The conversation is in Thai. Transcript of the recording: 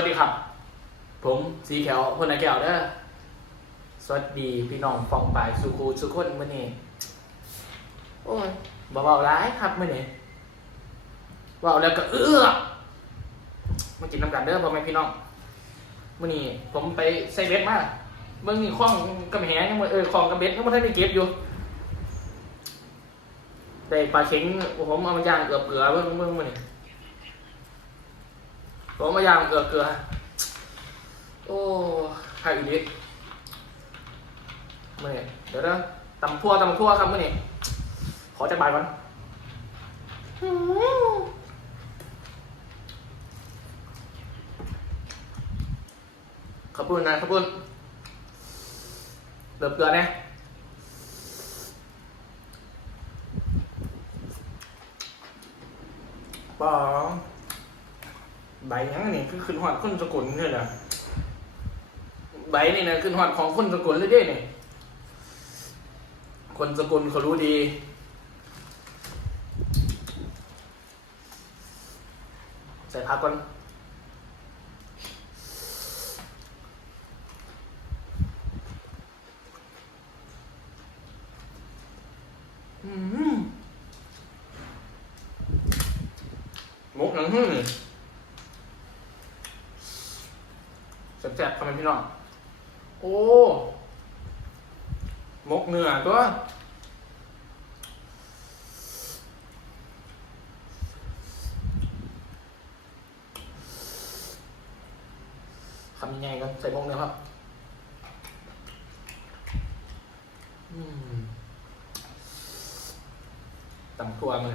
วัสดีครับ ผมสีแขวคนไหนแก้วเด้อสวัสดีพี่น้องฟองปลายสุคูสุคนมื่อนี้โอ้ยเบาๆร้ายครับมื่อนี้เบาแล้วก็เอื้อมากินน้ำกันเด้อพ่อแม่พี่น้องมื่อนี้ผมไปใส่เบ็ดมาเบิ่งนี่คล้องกำแหงยังบ่เออคล้องกำเบ็ดยังไม่ทันได้เก็บอยู่แต่ปลาเข็งผมเอามาย่างเกือบเกลือเบิ่งเบิ่งมื่อนี้ ผมมายางเกลือเกลือโอ้ใครอีกนิดมื่อเดี๋ยวนะตำทั่วตำทั่วครับเมื่อนี้ขอจะบายก่อนขอบคุณนะขอบคุณเกลือเกลือเนี่ยปอง ใบยังนี่คือขึ้นหอดคนสกุลเนี่ยนะใบนี่นะขึ้นหอดของคนสกุลเลยด้วยนี่คนสกุลเขารู้ดีใส่พักก่อนอืมมุกหนังหึ่งนี่ แซ่บๆทำไมพี่น้อง โอ้มกเนื้อตัวคำยังไงกันใส่มกเนื้อครับอืมตำตัวมัน